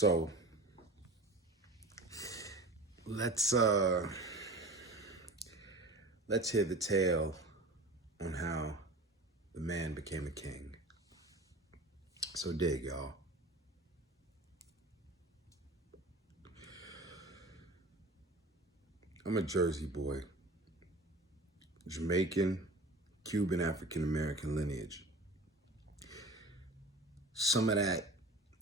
So let's hear the tale on how the man became a king. So dig, y'all. I'm a Jersey boy, Jamaican, Cuban, African American lineage. Some of that,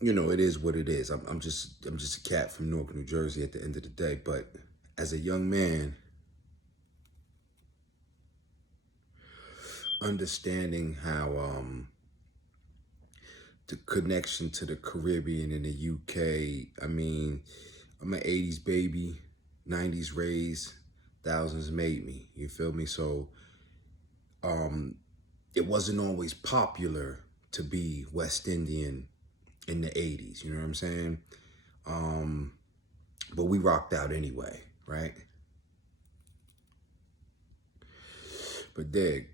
it is what it is. I'm just a cat from Newark, New Jersey at the end of the day. But as a young man, understanding how the connection to the Caribbean and the UK. I mean, I'm an 80s baby, 90s raised, thousands made me. You feel me? So it wasn't always popular to be West Indian in the 80s, you know what I'm saying? But we rocked out anyway, right? But dig.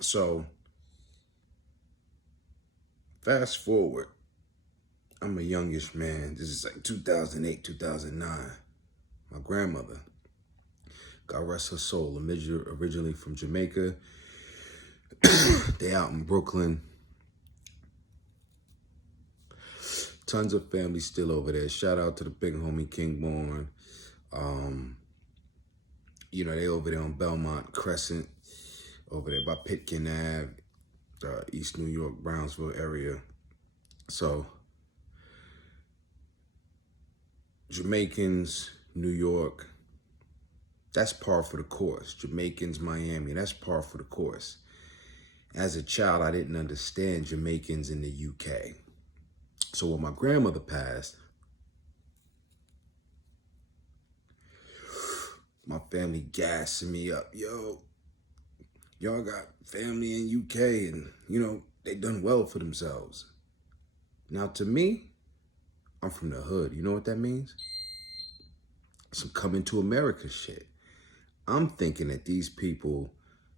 So fast forward, I'm a youngish man. This is like 2008, 2009. My grandmother, God rest her soul, originally from Jamaica. They out in Brooklyn. Tons of family still over there. Shout out to the big homie King Born. They over there on Belmont Crescent, over there by Pitkin Ave, East New York, Brownsville area. So Jamaicans, New York, that's par for the course. Jamaicans, Miami, that's par for the course. As a child, I didn't understand Jamaicans in the UK. So when my grandmother passed, my family gassing me up. Yo, y'all got family in UK and, they done well for themselves. Now, to me, I'm from the hood. You know what that means? Some coming to America shit. I'm thinking that these people,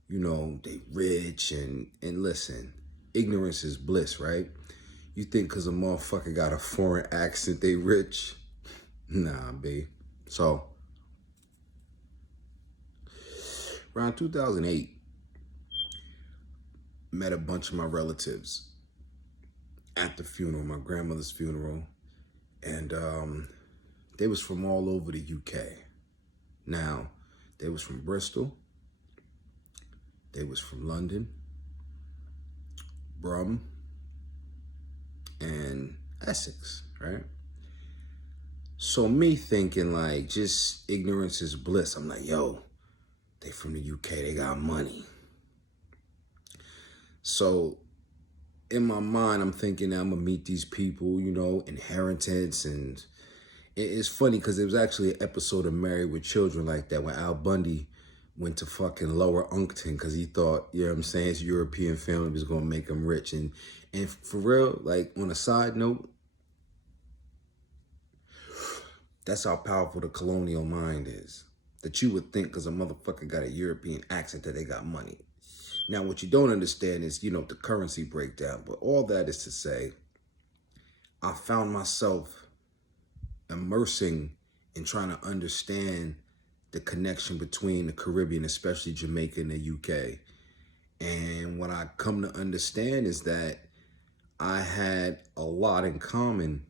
they rich and listen, ignorance is bliss, right? You think because a motherfucker got a foreign accent, they rich? Nah, B. So, around 2008, met a bunch of my relatives at the funeral, my grandmother's funeral. And they was from all over the UK. Now, they was from Bristol. They was from London, Brum, and Essex, right? So me thinking like just ignorance is bliss. I'm like, yo, they from the UK, they got money. So in my mind, I'm thinking I'm gonna meet these people, inheritance. And it's funny because it was actually an episode of Married with Children like that when Al Bundy went to fucking Lower Uncton because he thought, his European family was gonna make him rich. And for real, like on a side note, that's how powerful the colonial mind is. That you would think because a motherfucker got a European accent that they got money. Now, what you don't understand is, the currency breakdown. But all that is to say, I found myself immersing in trying to understand the connection between the Caribbean, especially Jamaica and the UK. And what I come to understand is that I had a lot in common,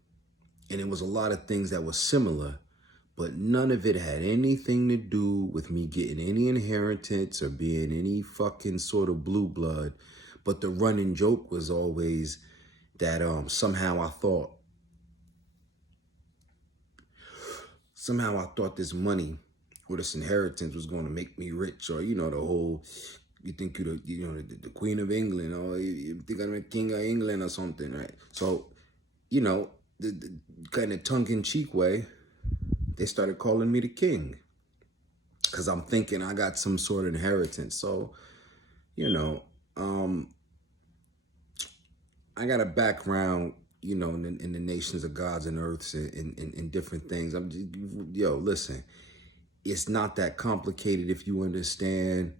and it was a lot of things that were similar, but none of it had anything to do with me getting any inheritance or being any fucking sort of blue blood. But the running joke was always that somehow I thought this money or this inheritance was going to make me rich, or the whole, you think you're the Queen of England, or you think I'm the King of England or something, right? So, the kind of tongue-in-cheek way, they started calling me the king because I'm thinking I got some sort of inheritance. So, I got a background, in the nations of gods and earths and different things. Listen, it's not that complicated if you understand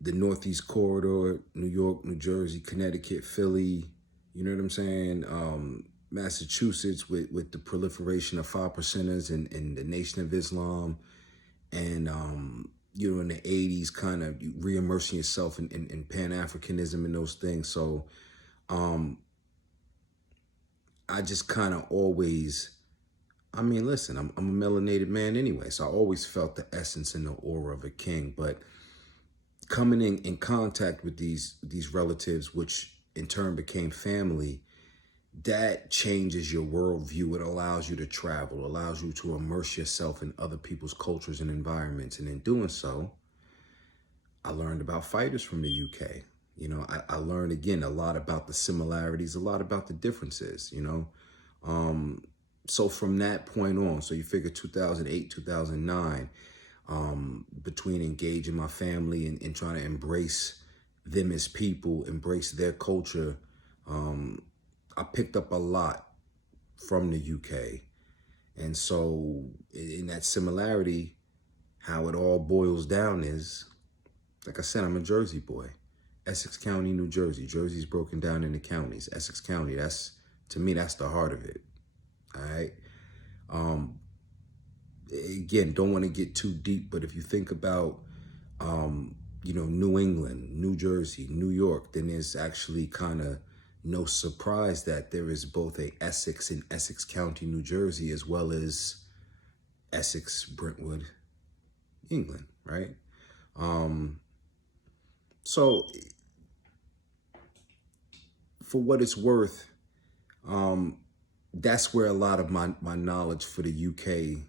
the Northeast Corridor, New York, New Jersey, Connecticut, Philly, you know what I'm saying? Massachusetts with the proliferation of 5%ers and the Nation of Islam, and in the 80s, kind of re-immersing yourself in Pan-Africanism and those things. So I just kind of always, listen, I'm a melanated man anyway, so I always felt the essence and the aura of a king. But coming in contact with these relatives, which in turn became family, that changes your worldview. It allows you to travel, allows you to immerse yourself in other people's cultures and environments. And in doing so, I learned about fighters from the UK. I learned, again, a lot about the similarities, a lot about the differences, So from that point on, so you figure 2008, 2009, between engaging my family and trying to embrace them as people, embrace their culture, I picked up a lot from the UK. And so in that similarity, how it all boils down is, like I said, I'm a Jersey boy. Essex County, New Jersey. Jersey's broken down into counties. Essex County, to me, that's the heart of it. All right. Again, don't want to get too deep, but if you think about, New England, New Jersey, New York, then there's actually kind of no surprise that there is both a Essex in Essex County, New Jersey, as well as Essex, Brentwood, England, right? So for what it's worth, that's where a lot of my knowledge for the UK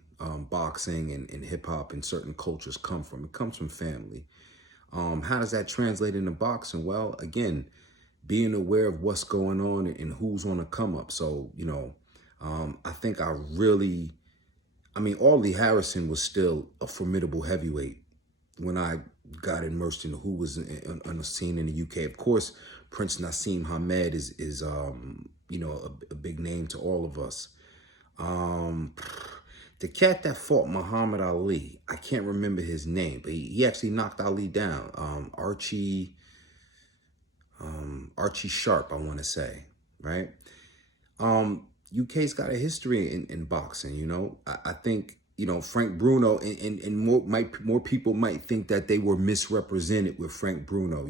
boxing and hip hop and certain cultures come from. It comes from family. How does that translate into boxing? Well, again, being aware of what's going on and who's on the come up. So, I think Audley Harrison was still a formidable heavyweight when I got immersed in who was on the scene in the UK. Of course, Prince Nassim Hamed is a big name to all of us. The cat that fought Muhammad Ali, I can't remember his name, but he actually knocked Ali down. Archie Sharp, I want to say, right? UK's got a history in boxing. I think Frank Bruno and more people might think that they were misrepresented with Frank Bruno.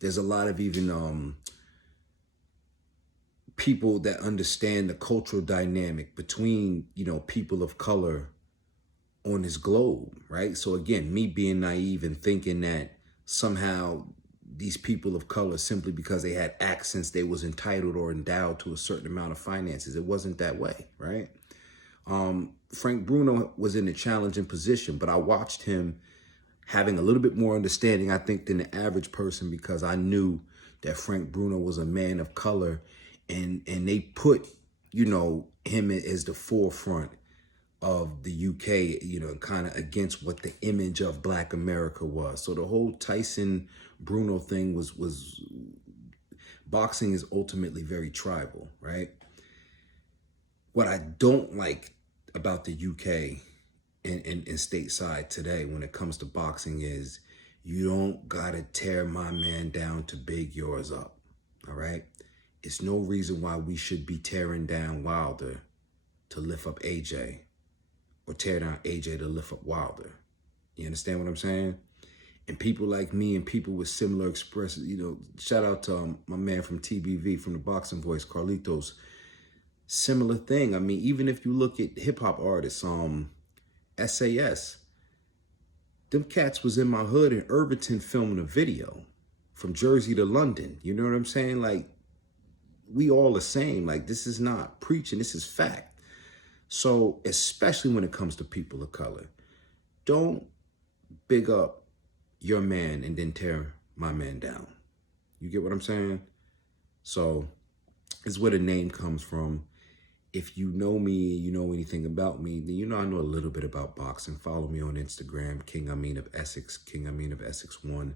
There's a lot of even people that understand the cultural dynamic between people of color on this globe, right? So again, me being naive and thinking that somehow these people of color, simply because they had accents, they was entitled or endowed to a certain amount of finances. It wasn't that way, right? Frank Bruno was in a challenging position, but I watched him having a little bit more understanding, I think, than the average person, because I knew that Frank Bruno was a man of color, and they put, him as the forefront of the UK, kind of against what the image of Black America was. So the whole Tyson Bruno thing was boxing is ultimately very tribal, right? What I don't like about the UK and stateside today when it comes to boxing is you don't gotta tear my man down to big yours up, all right? It's no reason why we should be tearing down Wilder to lift up AJ, or tear down AJ to lift up Wilder. You understand what I'm saying? And people like me and people with similar expressions, shout out to my man from TBV, from the Boxing Voice, Carlitos. Similar thing. Even if you look at hip hop artists, SAS, them cats was in my hood in Irvington filming a video from Jersey to London. You know what I'm saying? Like, we all the same. Like, this is not preaching, this is fact. So, especially when it comes to people of color, don't big up your man and then tear my man down. You get what I'm saying? So, it's where the name comes from. If you know me, you know anything about me, then I know a little bit about boxing. Follow me on Instagram, King Amin of Essex, King Amin of Essex 1.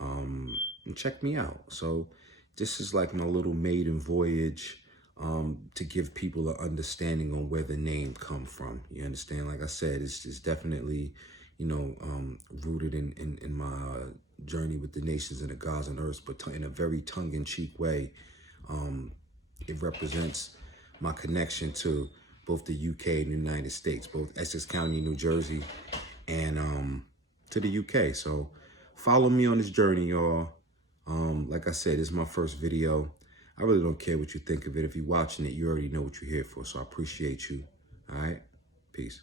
And check me out. So this is like my little maiden voyage to give people an understanding on where the name come from. You understand? Like I said, it's definitely, rooted in my journey with the nations and the gods on earth, but in a very tongue-in-cheek way. It represents my connection to both the UK and the United States, both Essex County, New Jersey, and to the UK. So follow me on this journey, y'all. Like I said, this is my first video. I really don't care what you think of it. If you're watching it, you already know what you're here for. So I appreciate you. All right. Peace.